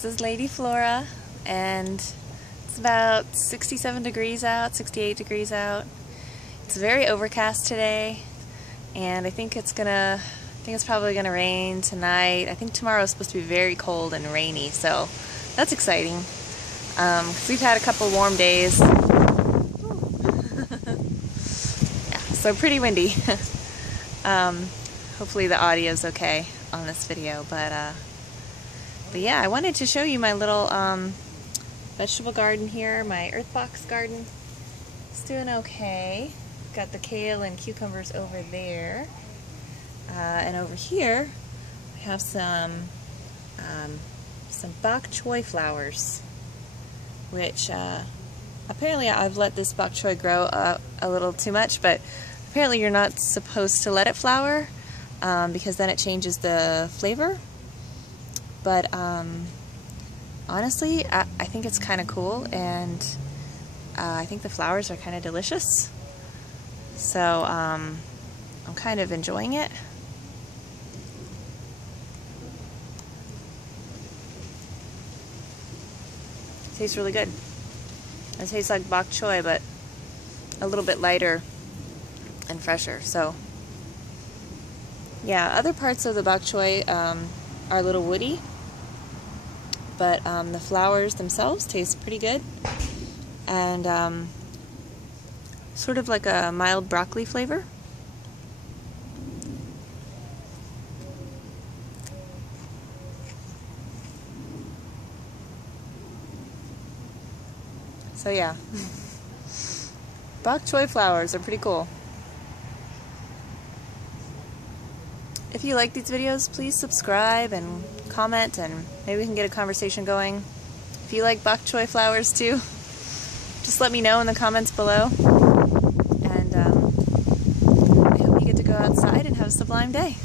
This is Lady Flora, and it's about 67 degrees out, 68 degrees out. It's very overcast today, and I think it's probably gonna rain tonight. I think tomorrow is supposed to be very cold and rainy, so that's exciting. 'Cause we've had a couple warm days. Yeah, so pretty windy. Hopefully the audio is okay on this video, but yeah, I wanted to show you my little vegetable garden here, my earth box garden. It's doing okay. Got the kale and cucumbers over there, and over here I have some Bok Choy flowers, which apparently I've let this Bok Choy grow a little too much, but apparently you're not supposed to let it flower because then it changes the flavor. But honestly, I think it's kind of cool, and I think the flowers are kind of delicious. So I'm kind of enjoying it. Tastes really good. It tastes like bok choy, but a little bit lighter and fresher. So yeah, other parts of the bok choy are a little woody, but the flowers themselves taste pretty good, and sort of like a mild broccoli flavor. So yeah, Bok Choy flowers are pretty cool. If you like these videos, please subscribe and comment, and maybe we can get a conversation going. If you like Bok Choy flowers too, just let me know in the comments below. And I hope you get to go outside and have a sublime day.